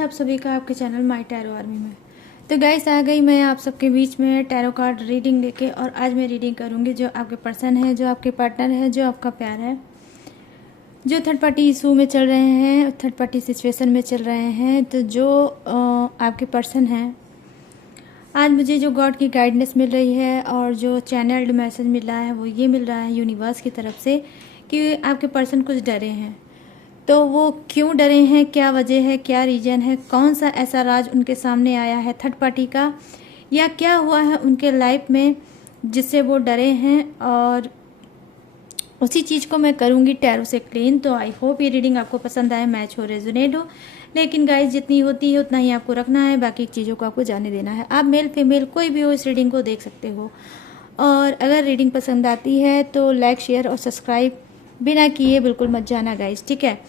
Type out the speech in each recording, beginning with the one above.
है आप सभी का आपके चैनल माय टैरो आर्मी में। तो गाइस आ गई मैं आप सबके बीच में टैरो कार्ड रीडिंग लेके। और आज मैं रीडिंग करूंगी जो आपके पर्सन है, जो आपके पार्टनर है, जो आपका प्यार है, जो थर्ड पार्टी इशू में चल रहे हैं, थर्ड पार्टी सिचुएशन में चल रहे हैं। तो जो आपके पर्सन हैं, आज मुझे जो गॉड की गाइडेंस मिल रही है और जो चैनल्ड मैसेज मिल रहा है वो ये मिल रहा है यूनिवर्स की तरफ से कि आपके पर्सन कुछ डरे हैं। तो वो क्यों डरे हैं, क्या वजह है, क्या रीज़न है, कौन सा ऐसा राज उनके सामने आया है थर्ड पार्टी का, या क्या हुआ है उनके लाइफ में जिससे वो डरे हैं। और उसी चीज़ को मैं करूँगी टैरो से क्लीन। तो आई होप ये रीडिंग आपको पसंद आए, मैच हो, रेजोनेट हो। लेकिन गाइस जितनी होती है उतना ही आपको रखना है, बाकी चीज़ों को आपको जाने देना है। आप मेल फीमेल कोई भी हो इस रीडिंग को देख सकते हो। और अगर रीडिंग पसंद आती है तो लाइक शेयर और सब्सक्राइब बिना किए बिल्कुल मत जाना गाइस, ठीक है।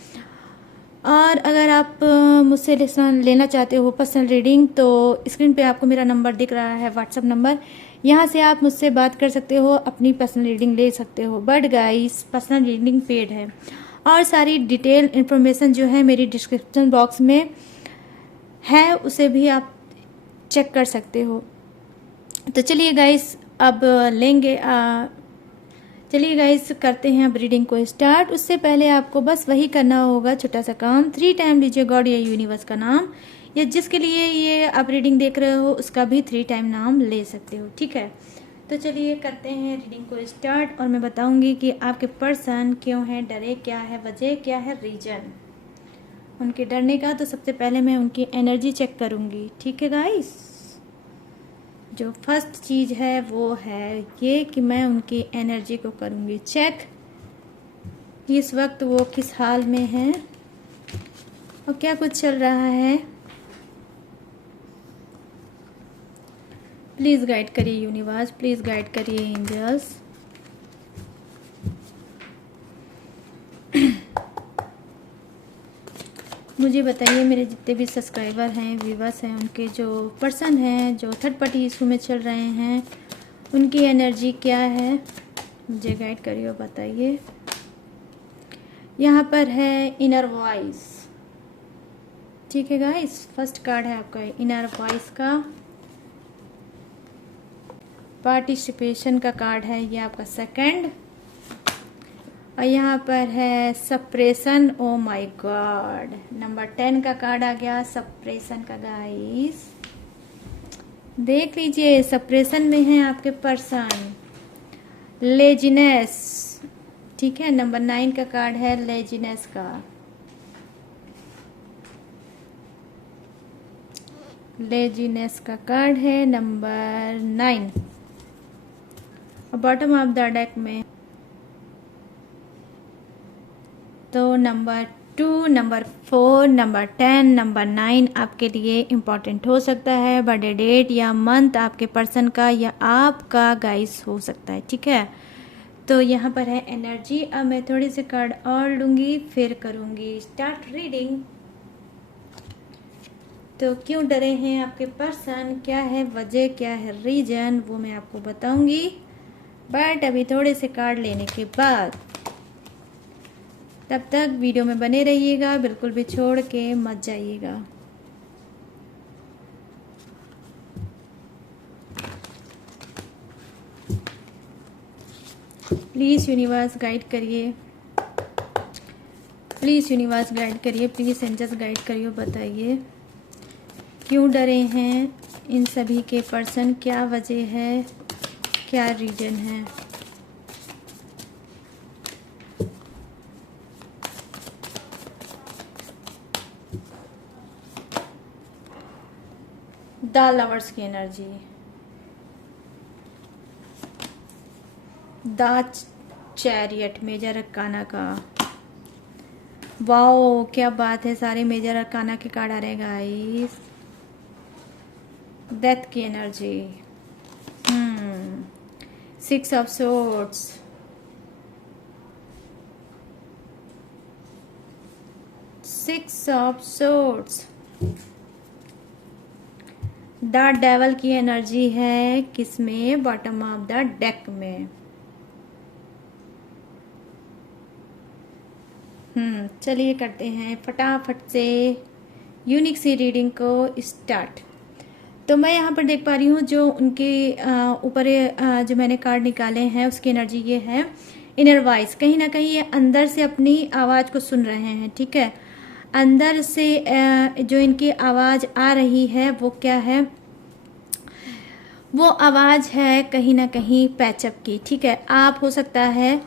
और अगर आप मुझसे लेना चाहते हो पर्सनल रीडिंग तो स्क्रीन पे आपको मेरा नंबर दिख रहा है, व्हाट्सअप नंबर। यहाँ से आप मुझसे बात कर सकते हो, अपनी पर्सनल रीडिंग ले सकते हो। But guys personal reading paid है और सारी डिटेल इन्फॉर्मेशन जो है मेरी डिस्क्रिप्शन बॉक्स में है, उसे भी आप चेक कर सकते हो। तो चलिए गाइस अब चलिए गाइस करते हैं अब रीडिंग को स्टार्ट। उससे पहले आपको बस वही करना होगा, छोटा सा काम। 3 टाइम लीजिए गॉड या यूनिवर्स का नाम, या जिसके लिए ये आप रीडिंग देख रहे हो उसका भी 3 टाइम नाम ले सकते हो, ठीक है। तो चलिए करते हैं रीडिंग को स्टार्ट और मैं बताऊंगी कि आपके पर्सन क्यों है डरे, क्या है वजह, क्या है रीजन उनके डरने का। तो सबसे पहले मैं उनकी एनर्जी चेक करूंगी, ठीक है गाइस। जो फर्स्ट चीज़ है वो है ये कि मैं उनकी एनर्जी को करूँगी चेक कि इस वक्त वो किस हाल में हैं और क्या कुछ चल रहा है। प्लीज़ गाइड करिए यूनिवर्स, प्लीज़ गाइड करिए एंजल्स। मुझे बताइए मेरे जितने भी सब्सक्राइबर हैं, व्यूवर्स हैं, उनके जो पर्सन हैं जो थर्ड पार्टी इशू में चल रहे हैं उनकी एनर्जी क्या है, मुझे गाइड करिए और बताइए। यहाँ पर है इनर वॉइस, ठीक है गाइस। फर्स्ट कार्ड है आपका इनर वॉइस का, पार्टिसिपेशन का कार्ड है ये आपका सेकंड। और यहाँ पर है suppression, oh my God, number 10 का कार्ड आ गया सप्रेशन का गाइस। देख लीजिए सप्रेशन में है आपके पर्सन। लेजीनेस, ठीक है, नंबर 9 का कार्ड है लेजीनेस का। लेजीनेस का कार्ड है नंबर 9। और बॉटम ऑफ द डेक में तो नंबर 2, नंबर 4, नंबर 10, नंबर 9 आपके लिए इम्पॉर्टेंट हो सकता है। बर्थडे डेट या मंथ आपके पर्सन का या आपका गाइस हो सकता है, ठीक है। तो यहाँ पर है एनर्जी। अब मैं थोड़ी से कार्ड और लूँगी फिर करूँगी स्टार्ट रीडिंग। तो क्यों डरे हैं आपके पर्सन, क्या है वजह, क्या है रीजन, वो मैं आपको बताऊँगी बट अभी थोड़े से कार्ड लेने के बाद। तब तक वीडियो में बने रहिएगा, बिल्कुल भी छोड़ के मत जाइएगा। प्लीज़ यूनिवर्स गाइड करिए, प्लीज़ यूनिवर्स गाइड करिए, प्लीज़ एंजल्स गाइड करिए, बताइए क्यों डरे हैं इन सभी के पर्सन, क्या वजह है, क्या रीजन है। द लवर्स की energy, the chariot, major arcana का। वाओ क्या बात है, सारे मेजर अरकाना के कार्ड आ रहे हैं गाइस। डेथ की energy, 6 of swords, the devil की एनर्जी है किसमें, बॉटम ऑफ द डेक में। चलिए करते हैं फटाफट से यूनिक सी रीडिंग को स्टार्ट। तो मैं यहाँ पर देख पा रही हूँ जो उनके ऊपर जो मैंने कार्ड निकाले हैं उसकी एनर्जी ये है इनर वॉइस। कहीं ना कहीं ये अंदर से अपनी आवाज़ को सुन रहे हैं, ठीक है। अंदर से जो इनकी आवाज़ आ रही है वो क्या है, वो आवाज़ है कहीं ना कहीं पैचअप की, ठीक है। आप हो सकता है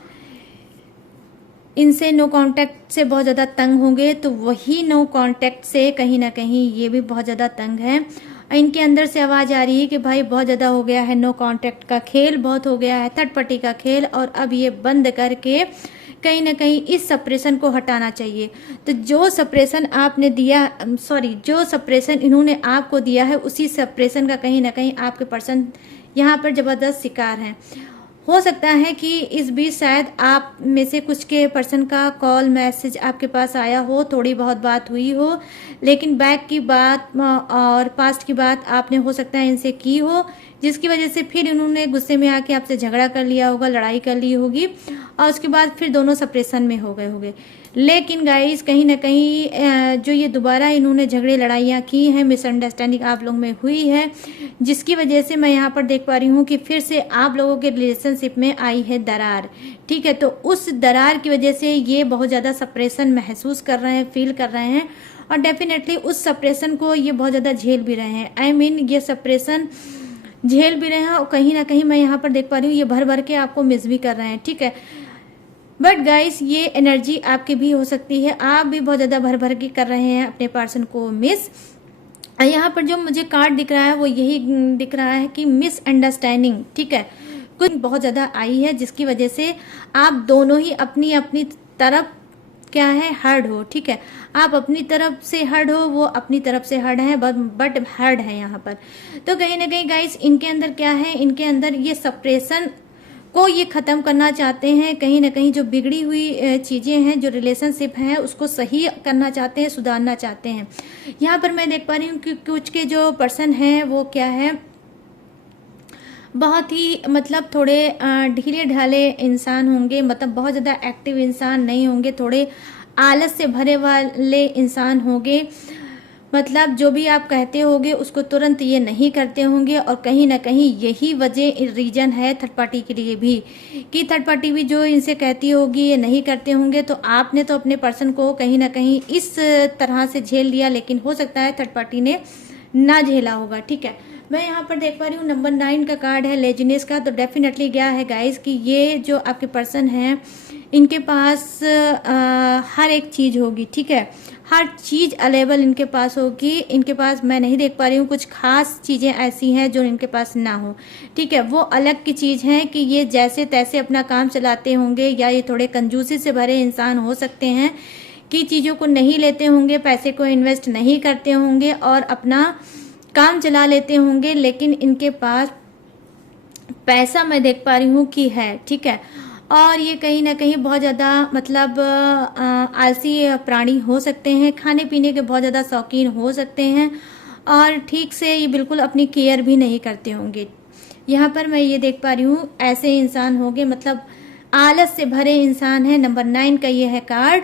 इनसे नो कांटेक्ट से बहुत ज़्यादा तंग होंगे, तो वही नो कांटेक्ट से कहीं ना कहीं ये भी बहुत ज़्यादा तंग है। इनके अंदर से आवाज़ आ रही है कि भाई बहुत ज़्यादा हो गया है, नो कांटेक्ट का खेल बहुत हो गया है, थर्ड पार्टी का खेल, और अब ये बंद करके कहीं ना कहीं इस सप्रेशन को हटाना चाहिए। तो जो सप्रेशन आपने दिया, जो सप्रेशन इन्होंने आपको दिया है, उसी सप्रेशन का कहीं ना कहीं आपके पर्सन यहाँ पर ज़बरदस्त शिकार हैं। हो सकता है कि इस बीच शायद आप में से कुछ के पर्सन का कॉल मैसेज आपके पास आया हो, थोड़ी बहुत बात हुई हो, लेकिन बैक की बात और पास्ट की बात आपने हो सकता है इनसे की हो, जिसकी वजह से फिर इन्होंने गुस्से में आके आपसे झगड़ा कर लिया होगा, लड़ाई कर ली होगी, और उसके बाद फिर दोनों सप्रेशन में हो गए होंगे। लेकिन गाइस कहीं ना कहीं जो ये दोबारा इन्होंने झगड़े लड़ाइयाँ की हैं, मिसअंडरस्टैंडिंग आप लोगों में हुई है, जिसकी वजह से मैं यहाँ पर देख पा रही हूँ कि फिर से आप लोगों के रिलेशनशिप में आई है दरार, ठीक है। तो उस दरार की वजह से ये बहुत ज़्यादा सप्रेशन महसूस कर रहे हैं, फील कर रहे हैं, और डेफिनेटली उस सप्रेशन को ये बहुत ज़्यादा झेल भी रहे हैं। आई मीन ये सप्रेशन झेल भी रहे हैं, और कहीं ना कहीं मैं यहाँ पर देख पा रही हूँ ये भर भर के आपको मिस भी कर रहे हैं, ठीक है। बट गाइस ये एनर्जी आपकी भी हो सकती है, आप भी बहुत ज़्यादा भर भर के कर रहे हैं अपने पर्सन को मिस। यहाँ पर जो मुझे कार्ड दिख रहा है वो यही दिख रहा है कि मिसअंडरस्टैंडिंग, ठीक है, कुछ बहुत ज़्यादा आई है, जिसकी वजह से आप दोनों ही अपनी अपनी तरफ क्या है हर्ड हो, ठीक है। आप अपनी तरफ से हर्ड हो, वो अपनी तरफ से हर्ड है, बट हर्ड है यहाँ पर। तो कहीं ना कहीं गाइस इनके अंदर क्या है, इनके अंदर ये सप्रेशन को ये ख़त्म करना चाहते हैं। कहीं ना कहीं जो बिगड़ी हुई चीज़ें हैं, जो रिलेशनशिप हैं, उसको सही करना चाहते हैं, सुधारना चाहते हैं। यहाँ पर मैं देख पा रही हूँ कि कुछ के जो पर्सन हैं वो क्या है, बहुत ही मतलब थोड़े ढीले ढाले इंसान होंगे, मतलब बहुत ज़्यादा एक्टिव इंसान नहीं होंगे, थोड़े आलस से भरे वाले इंसान होंगे, मतलब जो भी आप कहते होंगे उसको तुरंत ये नहीं करते होंगे। और कहीं ना कहीं यही वजह रीजन है थर्ड पार्टी के लिए भी, कि थर्ड पार्टी भी जो इनसे कहती होगी ये नहीं करते होंगे। तो आपने तो अपने पर्सन को कहीं ना कहीं इस तरह से झेल लिया, लेकिन हो सकता है थर्ड पार्टी ने ना झेला होगा, ठीक है। मैं यहाँ पर देख पा रही हूँ नंबर 9 का कार्ड है लेजीनेस का। तो डेफिनेटली क्या है गाइस कि ये जो आपके पर्सन हैं इनके पास हर एक चीज़ होगी, ठीक है, हर चीज़ अवेलेबल इनके पास होगी। इनके पास मैं नहीं देख पा रही हूँ कुछ खास चीज़ें ऐसी हैं जो इनके पास ना हो, ठीक है। वो अलग की चीज़ है कि ये जैसे तैसे अपना काम चलाते होंगे, या ये थोड़े कंजूसी से भरे इंसान हो सकते हैं कि चीज़ों को नहीं लेते होंगे, पैसे को इन्वेस्ट नहीं करते होंगे और अपना काम चला लेते होंगे। लेकिन इनके पास पैसा मैं देख पा रही हूँ कि है, ठीक है। और ये कहीं ना कहीं बहुत ज़्यादा मतलब आलसी प्राणी हो सकते हैं, खाने पीने के बहुत ज़्यादा शौकीन हो सकते हैं, और ठीक से ये बिल्कुल अपनी केयर भी नहीं करते होंगे। यहाँ पर मैं ये देख पा रही हूँ ऐसे इंसान होंगे, मतलब आलस से भरे इंसान है। नंबर 9 का ये है कार्ड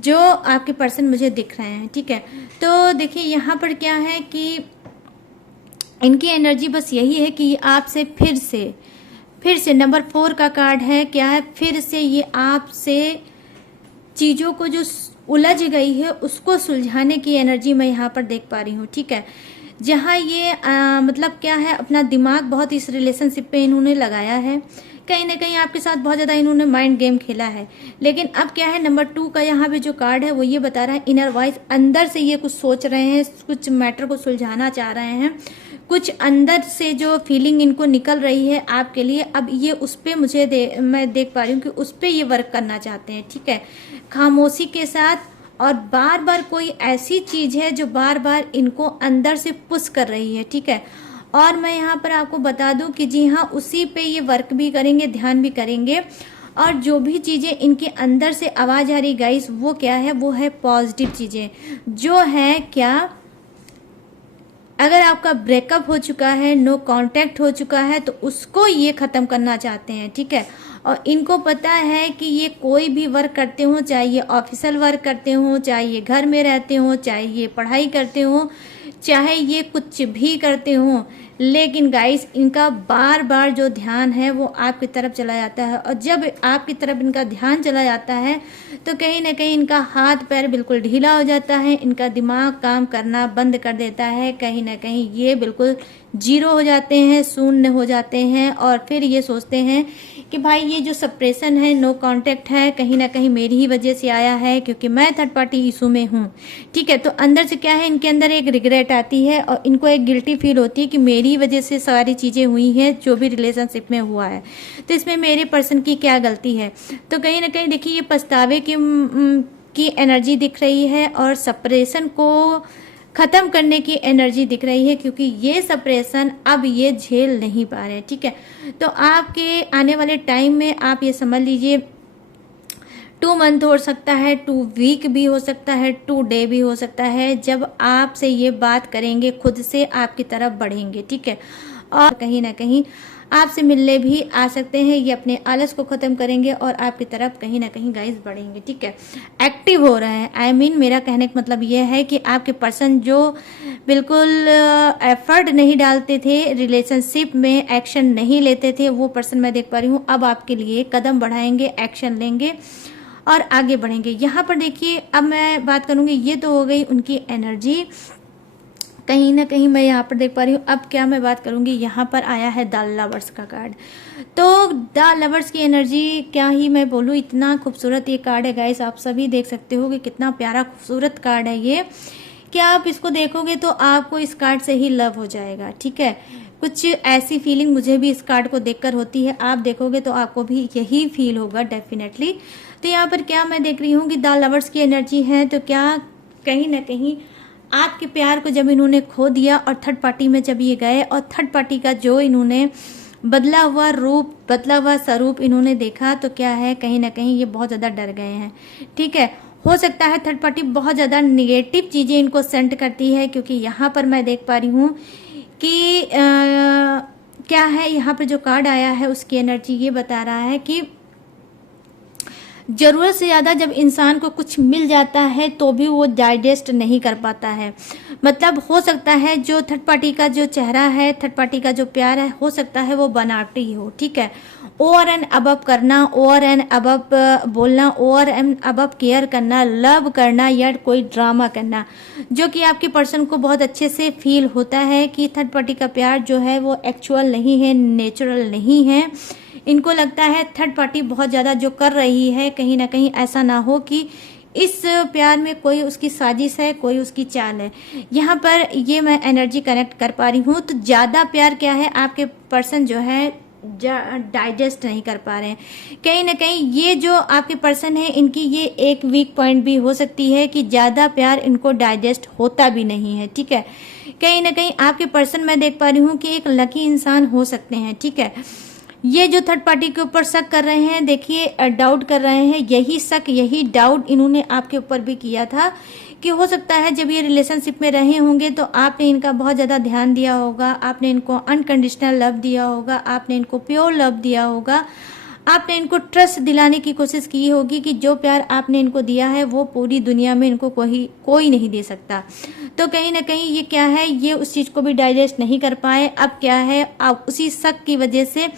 जो आपके पर्सन मुझे दिख रहे हैं, ठीक है। तो देखिए यहाँ पर क्या है कि इनकी एनर्जी बस यही है कि आपसे फिर से नंबर 4 का कार्ड है, क्या है, फिर से ये आपसे चीज़ों को जो उलझ गई है उसको सुलझाने की एनर्जी मैं यहाँ पर देख पा रही हूँ, ठीक है। जहाँ ये मतलब क्या है अपना दिमाग बहुत इस रिलेशनशिप पे इन्होंने लगाया है, कहीं ना कहीं आपके साथ बहुत ज़्यादा इन्होंने माइंड गेम खेला है। लेकिन अब क्या है नंबर 2 का यहाँ पे जो कार्ड है वो ये बता रहा है इनर वॉइस, अंदर से ये कुछ सोच रहे हैं, कुछ मैटर को सुलझाना चाह रहे हैं, कुछ अंदर से जो फीलिंग इनको निकल रही है आपके लिए, अब ये उस पर मैं देख पा रही हूँ कि उस पर ये वर्क करना चाहते हैं, ठीक है, खामोशी के साथ। और बार बार कोई ऐसी चीज़ है जो बार बार इनको अंदर से पुश कर रही है, ठीक है। और मैं यहाँ पर आपको बता दूं कि जी हाँ उसी पे ये वर्क भी करेंगे, ध्यान भी करेंगे। और जो भी चीज़ें इनके अंदर से आवाज़ आ रही गाइस वो क्या है, वो है पॉजिटिव चीज़ें, जो है क्या अगर आपका ब्रेकअप हो चुका है, नो कांटेक्ट हो चुका है, तो उसको ये ख़त्म करना चाहते हैं, ठीक है। और इनको पता है कि ये कोई भी वर्क करते हो, चाहे ये ऑफिशियल वर्क करते हो, चाहे ये घर में रहते हो, चाहे ये पढ़ाई करते हो, चाहे ये कुछ भी करते हो, लेकिन गाइस इनका बार बार जो ध्यान है वो आपकी तरफ चला जाता है। और जब आपकी तरफ इनका ध्यान चला जाता है तो कहीं ना कहीं इनका हाथ पैर बिल्कुल ढीला हो जाता है, इनका दिमाग काम करना बंद कर देता है, कहीं ना कहीं ये बिल्कुल जीरो हो जाते हैं, शून्य हो जाते हैं। और फिर ये सोचते हैं कि भाई ये जो सप्रेशन है, नो कांटेक्ट है, कहीं ना कहीं मेरी ही वजह से आया है, क्योंकि मैं थर्ड पार्टी इशू में हूँ, ठीक है। तो अंदर से क्या है, इनके अंदर एक रिग्रेट आती है और इनको एक गिल्टी फील होती है कि मेरी वजह से सारी चीज़ें हुई हैं, जो भी रिलेशनशिप में हुआ है, तो इसमें मेरे पर्सन की क्या गलती है। तो कहीं ना कहीं देखिए ये पछतावे की एनर्जी दिख रही है और सप्रेशन को खत्म करने की एनर्जी दिख रही है, क्योंकि ये सप्रेशन अब ये झेल नहीं पा रहे हैं, ठीक है। तो आपके आने वाले टाइम में आप ये समझ लीजिए 2 मंथ हो सकता है, 2 वीक भी हो सकता है, 2 डे भी हो सकता है, जब आपसे ये बात करेंगे, खुद से आपकी तरफ बढ़ेंगे, ठीक है। और कहीं ना कहीं आपसे मिलने भी आ सकते हैं, ये अपने आलस को ख़त्म करेंगे और आपकी तरफ कहीं ना कहीं गाइस बढ़ेंगे, ठीक है। एक्टिव हो रहे हैं, आई मीन मेरा कहने का मतलब ये है कि आपके पर्सन जो बिल्कुल एफर्ट नहीं डालते थे, रिलेशनशिप में एक्शन नहीं लेते थे, वो पर्सन मैं देख पा रही हूँ अब आपके लिए कदम बढ़ाएंगे, एक्शन लेंगे और आगे बढ़ेंगे। यहाँ पर देखिए अब मैं बात करूँगी, ये तो हो गई उनकी एनर्जी, कहीं ना कहीं मैं यहाँ पर देख पा रही हूँ। अब क्या मैं बात करूँगी, यहाँ पर आया है द लवर्स का कार्ड। तो द लवर्स की एनर्जी क्या ही मैं बोलूँ, इतना खूबसूरत ये कार्ड है गाइस, आप सभी देख सकते हो कि कितना प्यारा खूबसूरत कार्ड है ये। क्या आप इसको देखोगे तो आपको इस कार्ड से ही लव हो जाएगा, ठीक है। कुछ ऐसी फीलिंग मुझे भी इस कार्ड को देखकर होती है, आप देखोगे तो आपको भी यही फील होगा डेफिनेटली। तो यहाँ पर क्या मैं देख रही हूँ कि द लवर्स की एनर्जी है, तो क्या कहीं ना कहीं आपके प्यार को जब इन्होंने खो दिया और थर्ड पार्टी में जब ये गए और थर्ड पार्टी का जो इन्होंने बदला हुआ रूप, बदला हुआ स्वरूप इन्होंने देखा, तो क्या है कहीं ना कहीं ये बहुत ज़्यादा डर गए हैं, ठीक है। हो सकता है थर्ड पार्टी बहुत ज़्यादा निगेटिव चीज़ें इनको सेंड करती है, क्योंकि यहाँ पर मैं देख पा रही हूँ कि क्या है, यहाँ पर जो कार्ड आया है उसकी एनर्जी ये बता रहा है कि ज़रूरत से ज़्यादा जब इंसान को कुछ मिल जाता है तो भी वो डाइजेस्ट नहीं कर पाता है। मतलब हो सकता है जो थर्ड पार्टी का जो चेहरा है, थर्ड पार्टी का जो प्यार है, हो सकता है वो बनावटी ही हो, ठीक है। ओवर एंड अबव करना, ओवर एंड अबव बोलना, ओवर एंड अबव केयर करना, लव करना या कोई ड्रामा करना, जो कि आपके पर्सन को बहुत अच्छे से फील होता है कि थर्ड पार्टी का प्यार जो है वो एक्चुअल नहीं है, नेचुरल नहीं है। इनको लगता है थर्ड पार्टी बहुत ज़्यादा जो कर रही है, कहीं ना कहीं ऐसा ना हो कि इस प्यार में कोई उसकी साजिश है, कोई उसकी चाल है। यहाँ पर ये मैं एनर्जी कनेक्ट कर पा रही हूँ। तो ज़्यादा प्यार क्या है, आपके पर्सन जो है डाइजेस्ट नहीं कर पा रहे हैं। कहीं ना कहीं ये जो आपके पर्सन है, इनकी ये एक वीक पॉइंट भी हो सकती है कि ज़्यादा प्यार इनको डाइजेस्ट होता भी नहीं है, ठीक है। कहीं ना कहीं आपके पर्सन मैं देख पा रही हूँ कि एक लकी इंसान हो सकते हैं, ठीक है। ये जो थर्ड पार्टी के ऊपर शक कर रहे हैं, देखिए डाउट कर रहे हैं, यही शक, यही डाउट इन्होंने आपके ऊपर भी किया था कि हो सकता है जब ये रिलेशनशिप में रहे होंगे तो आपने इनका बहुत ज़्यादा ध्यान दिया होगा, आपने इनको अनकंडीशनल लव दिया होगा, आपने इनको प्योर लव दिया होगा, आपने इनको ट्रस्ट दिलाने की कोशिश की होगी कि जो प्यार आपने इनको दिया है वो पूरी दुनिया में इनको कोई नहीं दे सकता। तो कहीं ना कहीं ये क्या है, ये उस चीज़ को भी डाइजेस्ट नहीं कर पाए। अब क्या है, अब उसी शक की वजह से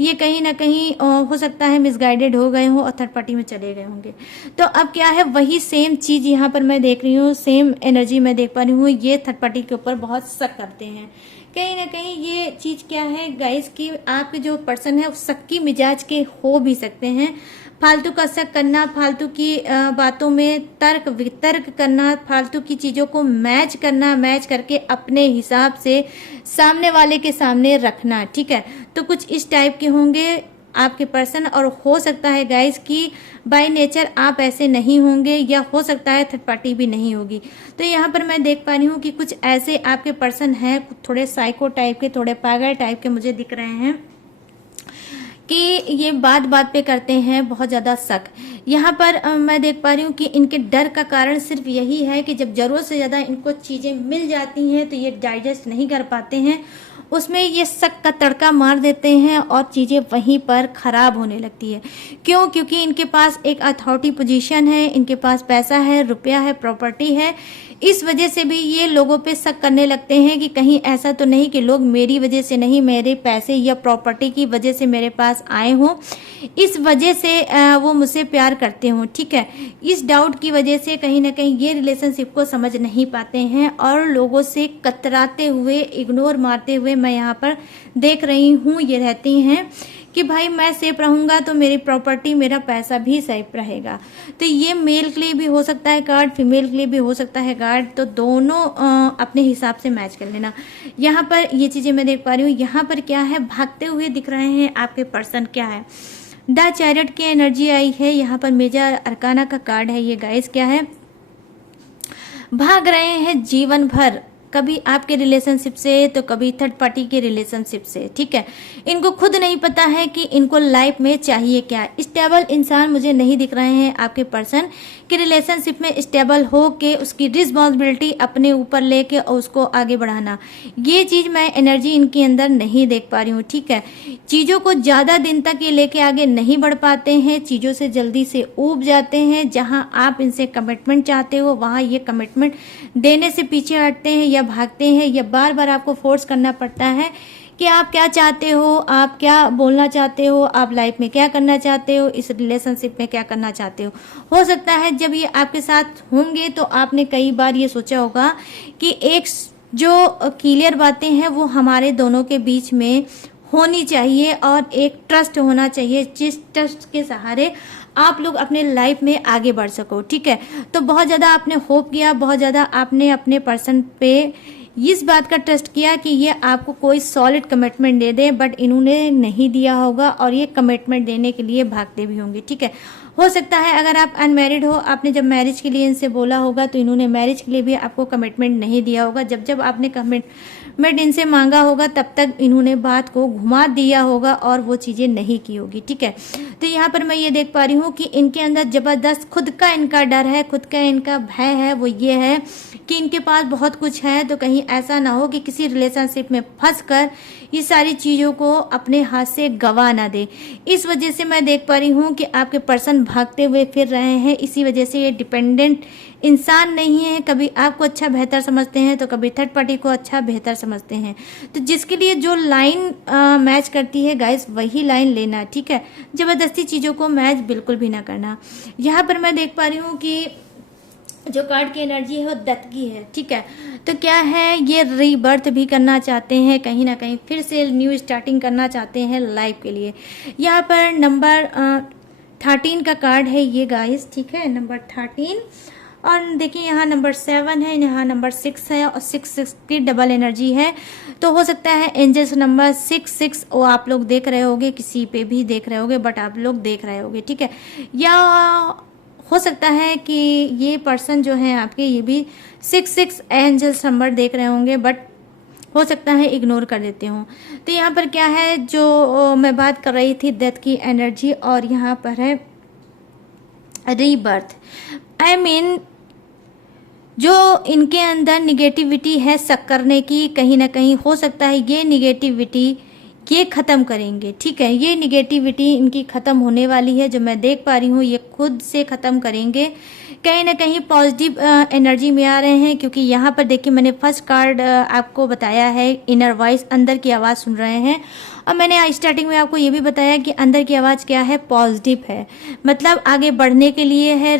ये कहीं ना कहीं हो सकता है मिसगाइडेड हो गए हों और थर्ड पार्टी में चले गए होंगे। तो अब क्या है, वही सेम चीज़ यहाँ पर मैं देख रही हूँ, सेम एनर्जी मैं देख पा रही हूँ, ये थर्ड पार्टी के ऊपर बहुत शक करते हैं। कहीं ना कहीं ये चीज़ क्या है गाइस कि आपके जो पर्सन है उस शक की मिजाज के हो भी सकते हैं। फालतू का शक करना, फालतू की बातों में तर्क वितर्क करना, फालतू की चीज़ों को मैच करना, मैच करके अपने हिसाब से सामने वाले के सामने रखना, ठीक है। तो कुछ इस टाइप के होंगे आपके पर्सन, और हो सकता है गाइस कि बाय नेचर आप ऐसे नहीं होंगे, या हो सकता है थर्ड पार्टी भी नहीं होगी। तो यहाँ पर मैं देख पा रही हूँ कि कुछ ऐसे आपके पर्सन हैं, थोड़े साइको टाइप के, थोड़े पागल टाइप के मुझे दिख रहे हैं कि ये बात बात पे करते हैं बहुत ज़्यादा शक। यहाँ पर मैं देख पा रही हूँ कि इनके डर का कारण सिर्फ यही है कि जब ज़रूरत से ज़्यादा इनको चीज़ें मिल जाती हैं तो ये डाइजेस्ट नहीं कर पाते हैं, उसमें ये शक का तड़का मार देते हैं और चीज़ें वहीं पर ख़राब होने लगती है। क्यों? क्योंकि इनके पास एक अथॉरिटी पोजीशन है, इनके पास पैसा है, रुपया है, प्रॉपर्टी है। इस वजह से भी ये लोगों पे शक करने लगते हैं कि कहीं ऐसा तो नहीं कि लोग मेरी वजह से नहीं, मेरे पैसे या प्रॉपर्टी की वजह से मेरे पास आए हों, इस वजह से वो मुझसे प्यार करते हों। ठीक है, इस डाउट की वजह से कहीं ना कहीं ये रिलेशनशिप को समझ नहीं पाते हैं और लोगों से कतराते हुए, इग्नोर मारते हुए मैं यहाँ पर देख रही हूँ ये रहती हैं कि भाई मैं सेफ रहूँगा तो मेरी प्रॉपर्टी, मेरा पैसा भी सेफ रहेगा। तो ये मेल के लिए भी हो सकता है कार्ड, फीमेल के लिए भी हो सकता है कार्ड, तो दोनों अपने हिसाब से मैच कर लेना। यहाँ पर ये चीज़ें मैं देख पा रही हूँ। यहाँ पर क्या है, भागते हुए दिख रहे हैं आपके पर्सन। क्या है, द चैरियट की एनर्जी आई है। यहाँ पर मेजर अरकाना का कार्ड है ये गाइस। क्या है, भाग रहे हैं जीवन भर, कभी आपके रिलेशनशिप से तो कभी थर्ड पार्टी के रिलेशनशिप से। ठीक है, इनको खुद नहीं पता है कि इनको लाइफ में चाहिए क्या। स्टेबल इंसान मुझे नहीं दिख रहे हैं आपके पर्सन कि रिलेशनशिप में स्टेबल हो के उसकी रिस्पॉन्सिबिलिटी अपने ऊपर लेके और उसको आगे बढ़ाना, ये चीज़ मैं एनर्जी इनके अंदर नहीं देख पा रही हूँ। ठीक है, चीज़ों को ज़्यादा दिन तक ये लेके आगे नहीं बढ़ पाते हैं, चीज़ों से जल्दी से ऊब जाते हैं। जहाँ आप इनसे कमिटमेंट चाहते हो वहाँ ये कमिटमेंट देने से पीछे हटते हैं या भागते हैं, या बार बार आपको फोर्स करना पड़ता है कि आप क्या चाहते हो, आप क्या बोलना चाहते हो, आप लाइफ में क्या करना चाहते हो, इस रिलेशनशिप में क्या करना चाहते हो सकता है जब ये आपके साथ होंगे तो आपने कई बार ये सोचा होगा कि एक जो क्लियर बातें हैं वो हमारे दोनों के बीच में होनी चाहिए और एक ट्रस्ट होना चाहिए, जिस ट्रस्ट के सहारे आप लोग अपने लाइफ में आगे बढ़ सको। ठीक है, तो बहुत ज़्यादा आपने होप किया, बहुत ज़्यादा आपने अपने पर्सन पे इस बात का ट्रस्ट किया कि ये आपको कोई solid commitment they they, but इन्होंने नहीं दिया होगा और ये कमिटमेंट देने के लिए भागते भी होंगे। ठीक है, हो सकता है अगर आप अनमैरिड हो, आपने जब मैरिज के लिए इनसे बोला होगा तो इन्होंने मैरिज के लिए भी आपको कमिटमेंट नहीं दिया होगा। जब जब आपने कमिटमेंट इनसे मांगा होगा तब तक इन्होंने बात को घुमा दिया होगा और वो चीज़ें नहीं की होगी। ठीक है, तो यहाँ पर मैं ये देख पा रही हूँ कि इनके अंदर ज़बरदस्त खुद का इनका डर है, खुद का इनका भय है। वो ये है कि इनके पास बहुत कुछ है तो कहीं ऐसा ना हो कि किसी रिलेशनशिप में फंसकर ये सारी चीज़ों को अपने हाथ से गवा ना दे। इस वजह से मैं देख पा रही हूँ कि आपके पर्सन भागते हुए फिर रहे हैं। इसी वजह से ये डिपेंडेंट इंसान नहीं है, कभी आपको अच्छा बेहतर समझते हैं तो कभी थर्ड पार्टी को अच्छा बेहतर समझते हैं। तो जिसके लिए जो लाइन मैच करती है गाइस वही लाइन लेना। ठीक है, ज़बरदस्ती चीज़ों को मैच बिल्कुल भी ना करना। यहाँ पर मैं देख पा रही हूँ कि जो कार्ड की एनर्जी है वो दत्त की है। ठीक है, तो क्या है, ये रीबर्थ भी करना चाहते हैं, कहीं ना कहीं फिर से न्यू स्टार्टिंग करना चाहते हैं लाइफ के लिए। यहाँ पर नंबर 13 का कार्ड है ये गाइस। ठीक है, नंबर 13, और देखिए यहाँ नंबर 7 है, यहाँ नंबर 6 है और 6 की डबल एनर्जी है। तो हो सकता है एंजल्स नंबर 6 वो आप लोग देख रहे होगे, किसी पे भी देख रहे होगे, बट आप लोग देख रहे होगे। ठीक है, या हो सकता है कि ये पर्सन जो है आपके ये भी 6 एंजल्स नंबर देख रहे होंगे, बट हो सकता है इग्नोर कर देते हों। तो यहाँ पर क्या है, जो मैं बात कर रही थी डेथ की एनर्जी, और यहाँ पर है रीबर्थ। आई मीन जो इनके अंदर निगेटिविटी है शक करने की, कहीं ना कहीं हो सकता है ये निगेटिविटी ये ख़त्म करेंगे। ठीक है, ये निगेटिविटी इनकी ख़त्म होने वाली है, जो मैं देख पा रही हूँ ये खुद से ख़त्म करेंगे। कहीं ना कहीं पॉजिटिव एनर्जी में आ रहे हैं, क्योंकि यहाँ पर देखिए मैंने फर्स्ट कार्ड आपको बताया है इनर वॉइस, अंदर की आवाज़ सुन रहे हैं, और मैंने स्टार्टिंग में आपको ये भी बताया कि अंदर की आवाज़ क्या है, पॉजिटिव है, मतलब आगे बढ़ने के लिए है,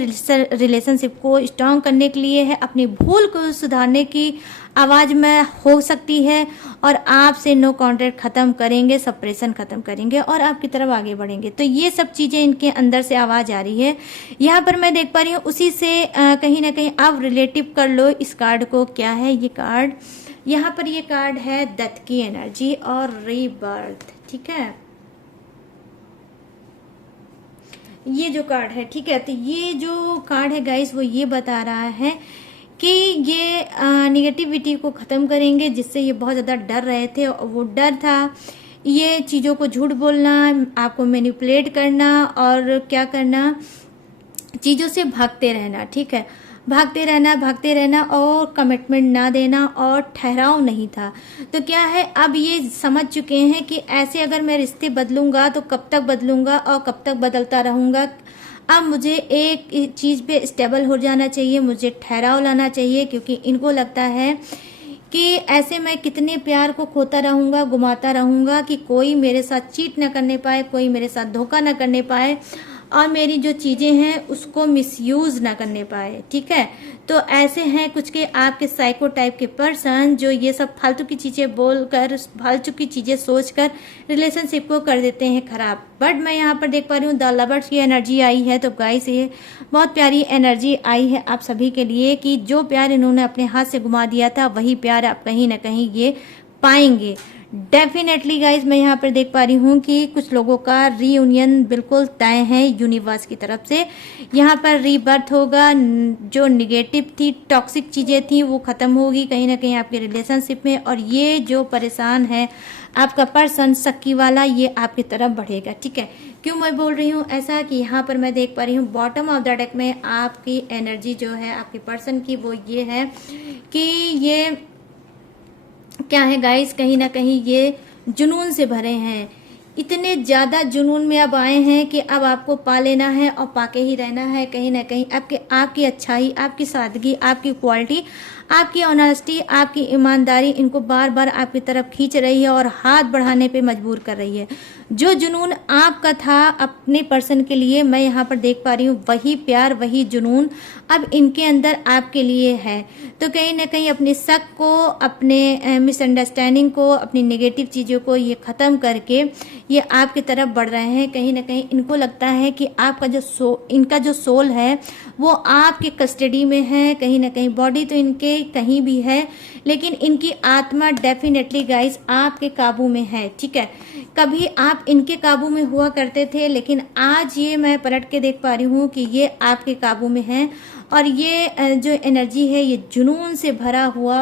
रिलेशनशिप को स्ट्रॉन्ग करने के लिए है, अपनी भूल को सुधारने की आवाज़ में हो सकती है, और आपसे नो कॉन्ट्रैक्ट ख़त्म करेंगे, सप्रेशन ख़त्म करेंगे और आपकी तरफ आगे बढ़ेंगे। तो ये सब चीज़ें इनके अंदर से आवाज़ आ रही है। यहाँ पर मैं देख पा रही हूँ उसी से कहीं ना कहीं आप रिलेटिव कर लो इस कार्ड को। क्या है ये कार्ड, यहाँ पर ये कार्ड है डेथ की एनर्जी और रीबर्थ। ठीक है, ये जो कार्ड है, ठीक है, तो ये जो कार्ड है गाइस वो ये बता रहा है कि ये निगेटिविटी को ख़त्म करेंगे, जिससे ये बहुत ज़्यादा डर रहे थे। और वो डर था ये चीज़ों को झूठ बोलना, आपको मैनिपुलेट करना और क्या करना, चीज़ों से भागते रहना, ठीक है, भागते रहना और कमिटमेंट ना देना और ठहराव नहीं था। तो क्या है, अब ये समझ चुके हैं कि ऐसे अगर मैं रिश्ते बदलूंगा तो कब तक बदलूंगा और कब तक बदलता रहूंगा। अब मुझे एक चीज़ पे स्टेबल हो जाना चाहिए, मुझे ठहराव लाना चाहिए, क्योंकि इनको लगता है कि ऐसे मैं कितने प्यार को खोता रहूंगा, गुमाता रहूंगा, कि कोई मेरे साथ चीट ना करने पाए, कोई मेरे साथ धोखा ना करने पाए और मेरी जो चीज़ें हैं उसको मिसयूज़ ना करने पाए, ठीक है। तो ऐसे हैं कुछ के आपके साइको टाइप के पर्सन जो ये सब फालतू की चीज़ें बोलकर, फालतू की चीज़ें सोचकर रिलेशनशिप को कर देते हैं खराब। बट मैं यहाँ पर देख पा रही हूँ द लवर्स की एनर्जी आई है। तो गाइस ये बहुत प्यारी एनर्जी आई है आप सभी के लिए कि जो प्यार इन्होंने अपने हाथ से घुमा दिया था वही प्यार आप कहीं ना कहीं ये पाएंगे डेफिनेटली। गाइज मैं यहाँ पर देख पा रही हूँ कि कुछ लोगों का रीयूनियन बिल्कुल तय है यूनिवर्स की तरफ से। यहाँ पर रीबर्थ होगा, जो निगेटिव थी, टॉक्सिक चीज़ें थी वो ख़त्म होगी कहीं ना कहीं आपके रिलेशनशिप में। और ये जो परेशान है आपका पर्सन सक्की वाला, ये आपकी तरफ बढ़ेगा, ठीक है। क्यों मैं बोल रही हूँ ऐसा कि यहाँ पर मैं देख पा रही हूँ बॉटम ऑफ द डेक में आपकी एनर्जी जो है आपके पर्सन की, वो ये है कि ये क्या है गाइस, कहीं ना कहीं ये जुनून से भरे हैं, इतने ज़्यादा जुनून में अब आए हैं कि अब आपको पा लेना है और पाके ही रहना है। कहीं ना कहीं आपकी अच्छाई, आपकी सादगी, आपकी क्वालिटी, आपकी ऑनेस्टी, आपकी ईमानदारी इनको बार बार आपकी तरफ खींच रही है और हाथ बढ़ाने पे मजबूर कर रही है। जो जुनून आपका था अपने पर्सन के लिए, मैं यहाँ पर देख पा रही हूँ वही प्यार, वही जुनून अब इनके अंदर आपके लिए है। तो कहीं ना कहीं अपने शक को, अपने मिसअंडरस्टैंडिंग को, अपनी नेगेटिव चीज़ों को ये ख़त्म करके ये आपकी तरफ बढ़ रहे हैं। कहीं ना कहीं इनको लगता है कि आपका जो इनका जो सोल है वो आपके कस्टडी में है। कहीं ना कहीं बॉडी तो इनके कहीं भी है, लेकिन इनकी आत्मा डेफिनेटली गाइस आपके काबू में है, ठीक है। कभी आप इनके काबू में हुआ करते थे, लेकिन आज ये मैं पलट के देख पा रही हूँ कि ये आपके काबू में है। और ये जो एनर्जी है ये जुनून से भरा हुआ,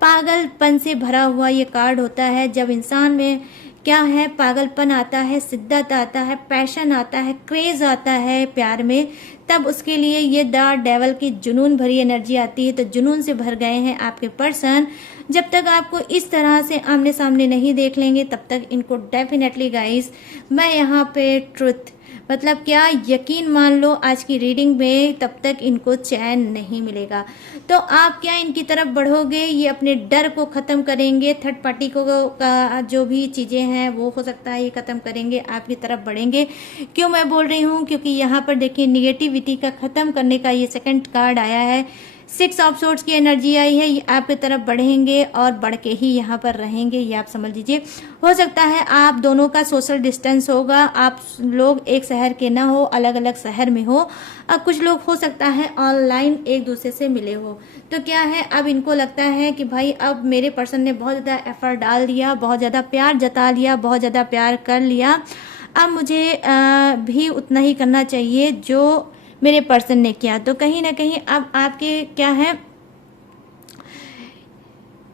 पागलपन से भरा हुआ ये कार्ड होता है। जब इंसान में क्या है, पागलपन आता है, शिद्दत आता है, पैशन आता है, क्रेज आता है प्यार में, तब उसके लिए ये द डेवल की जुनून भरी एनर्जी आती है। तो जुनून से भर गए हैं आपके पर्सन। जब तक आपको इस तरह से आमने सामने नहीं देख लेंगे तब तक इनको डेफिनेटली गाइस मैं यहाँ पे ट्रुथ मतलब क्या यकीन मान लो आज की रीडिंग में, तब तक इनको चैन नहीं मिलेगा। तो आप क्या इनकी तरफ बढ़ोगे, ये अपने डर को ख़त्म करेंगे, थर्ड पार्टी को का जो भी चीज़ें हैं वो हो सकता है ये ख़त्म करेंगे, आपकी तरफ बढ़ेंगे। क्यों मैं बोल रही हूँ, क्योंकि यहाँ पर देखिए निगेटिविटी का ख़त्म करने का ये सेकंड कार्ड आया है। 6 ऑफ सोर्ड्स की एनर्जी आई है, ये आपकी तरफ बढ़ेंगे और बढ़ के ही यहाँ पर रहेंगे, ये आप समझ लीजिए। हो सकता है आप दोनों का सोशल डिस्टेंस होगा, आप लोग एक शहर के ना हो, अलग अलग शहर में हो। अब कुछ लोग हो सकता है ऑनलाइन एक दूसरे से मिले हो। तो क्या है, अब इनको लगता है कि भाई अब मेरे पर्सन ने बहुत ज़्यादा एफर्ट डाल दिया, बहुत ज़्यादा प्यार जता लिया, बहुत ज़्यादा प्यार कर लिया, अब मुझे भी उतना ही करना चाहिए जो मेरे पर्सन ने किया। तो कहीं ना कहीं अब आपके क्या है,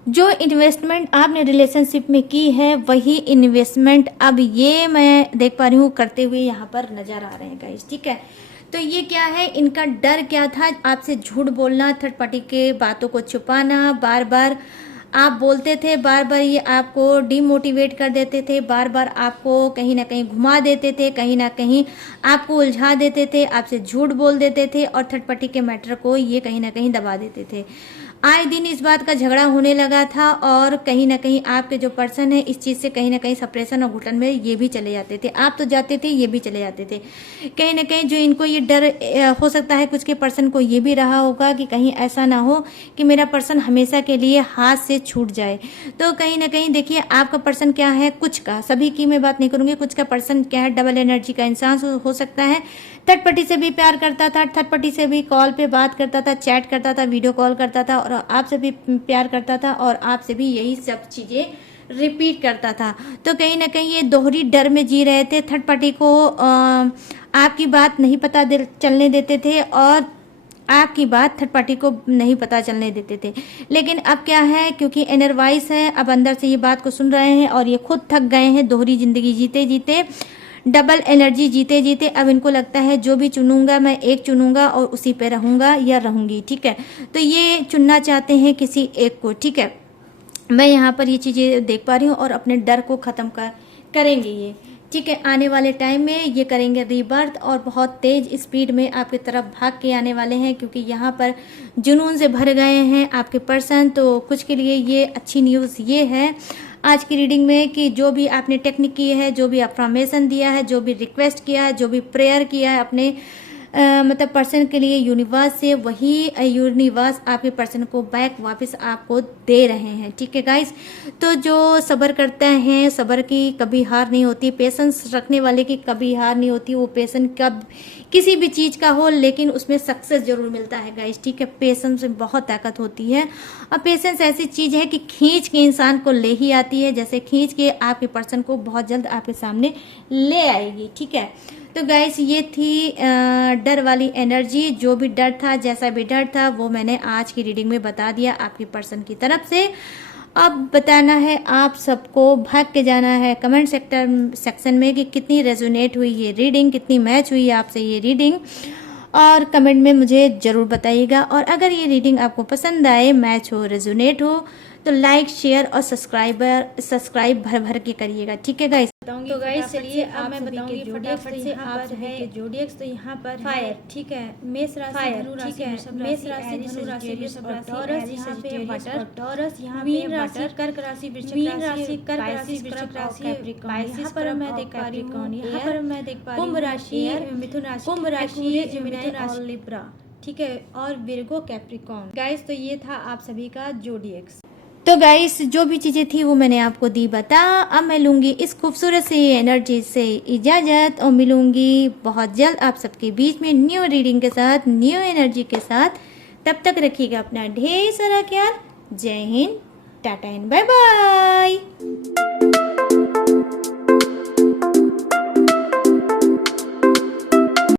जो इन्वेस्टमेंट आपने रिलेशनशिप में की है वही इन्वेस्टमेंट अब ये मैं देख पा रही हूँ करते हुए यहाँ पर नजर आ रहे हैं गाइस, ठीक है। तो ये क्या है, इनका डर क्या था, आपसे झूठ बोलना, थर्ड पार्टी के बातों को छुपाना, बार बार आप बोलते थे, बार बार ये आपको डिमोटिवेट कर देते थे, बार बार आपको कहीं ना कहीं घुमा देते थे, कहीं ना कहीं आपको उलझा देते थे, आपसे झूठ बोल देते थे और थर्ड पार्टी के मैटर को ये कहीं ना कहीं दबा देते थे। आए दिन इस बात का झगड़ा होने लगा था और कहीं ना कहीं आपके जो पर्सन है इस चीज़ से कहीं ना कहीं सप्रेशन और घुटन में ये भी चले जाते थे। आप तो जाते थे, ये भी चले जाते थे। कहीं ना कहीं जो इनको ये डर हो सकता है, कुछ के पर्सन को ये भी रहा होगा कि कहीं ऐसा ना हो कि मेरा पर्सन हमेशा के लिए हाथ से छूट जाए। तो कहीं ना कहीं देखिए आपका पर्सन क्या है, कुछ का, सभी की मैं बात नहीं करूँगी, कुछ का पर्सन क्या है, डबल एनर्जी का इंसान हो सकता है। थर्ड पार्टी से भी प्यार करता था, थर्ड पार्टी से भी कॉल पे बात करता था, चैट करता था, वीडियो कॉल करता था और आपसे भी प्यार करता था और आपसे भी यही सब चीज़ें रिपीट करता था। तो कहीं ना कहीं ये दोहरी डर में जी रहे थे। थर्ड पार्टी को आपकी बात नहीं पता चलने देते थे और आपकी बात थर्ड पार्टी को नहीं पता चलने देते थे। लेकिन अब क्या है, क्योंकि इनर वॉइस है, अब अंदर से ये बात को सुन रहे हैं और ये खुद थक गए हैं दोहरी जिंदगी जीते जीते। डबल एनर्जी जीते जीते अब इनको लगता है जो भी चुनूंगा मैं एक चुनूंगा और उसी पे रहूंगा या रहूंगी, ठीक है। तो ये चुनना चाहते हैं किसी एक को, ठीक है। मैं यहाँ पर ये चीज़ें देख पा रही हूँ और अपने डर को ख़त्म करेंगे ये, ठीक है। आने वाले टाइम में ये करेंगे रीबर्थ और बहुत तेज़ स्पीड में आपकी तरफ भाग के आने वाले हैं, क्योंकि यहाँ पर जुनून से भर गए हैं आपके पर्सन। तो कुछ के लिए ये अच्छी न्यूज़ ये है आज की रीडिंग में कि जो भी आपने टेक्निक की है, जो भी अफर्मेशन दिया है, जो भी रिक्वेस्ट किया है, जो भी प्रेयर किया है अपने मतलब पर्सन के लिए यूनिवर्स से, वही यूनिवर्स आपके पर्सन को बैक वापस आपको दे रहे हैं, ठीक है गाइस। तो जो सब्र करते हैं, सब्र की कभी हार नहीं होती, पेशेंस रखने वाले की कभी हार नहीं होती। वो पेशेंस कब किसी भी चीज़ का हो लेकिन उसमें सक्सेस जरूर मिलता है गाइस, ठीक है। पेशेंस में बहुत ताकत होती है और पेशेंस ऐसी चीज़ है कि खींच के इंसान को ले ही आती है, जैसे खींच के आपके पर्सन को बहुत जल्द आपके सामने ले आएगी, ठीक है। तो गाइस ये थी डर वाली एनर्जी। जो भी डर था, जैसा भी डर था, वो मैंने आज की रीडिंग में बता दिया आपके पर्सन की तरफ से। अब बताना है आप सबको, भाग के जाना है कमेंट सेक्शन में कि कितनी रेजोनेट हुई ये रीडिंग, कितनी मैच हुई आपसे ये रीडिंग, और कमेंट में मुझे ज़रूर बताइएगा। और अगर ये रीडिंग आपको पसंद आए, मैच हो, रेजोनेट हो, तो लाइक, शेयर और सब्सक्राइब भर भर के करिएगा, ठीक है गाइस। तो गाइस चलिए अब मैं बताऊंगी फटाफट से आप सभी के जोडिएक्स। तो यहाँ पर फायर, ठीक है, मेष राशि, धनु राशि, मेष राशि, धनु राशि, वृषभ राशि, टॉरस, यहाँ पे वाटर, टॉरस, यहाँ पे वाटर, कर्क राशि, वृश्चिक राशि, कर्क राशि, वृश्चिक राशि, यहाँ पर मैं देख पा रही हूँ, यहाँ पर मैं देख पा रही हूँ कुंभ राशि, मिथुन राशि, कुंभ राशि, मिथुन राशि, लिब्रा, ठीक है, और विर्गो, कैप्रिकॉर्न। गाइस तो ये था आप सभी का जोडिएक्स। तो गाइस जो भी चीज़ें थी वो मैंने आपको दी बता। अब मैं लूँगी इस खूबसूरत सी एनर्जी से इजाज़त और मिलूँगी बहुत जल्द आप सबके बीच में न्यू रीडिंग के साथ, न्यू एनर्जी के साथ। तब तक रखिएगा अपना ढेर सारा ख्याल। Jai Hind, tata and bye bye.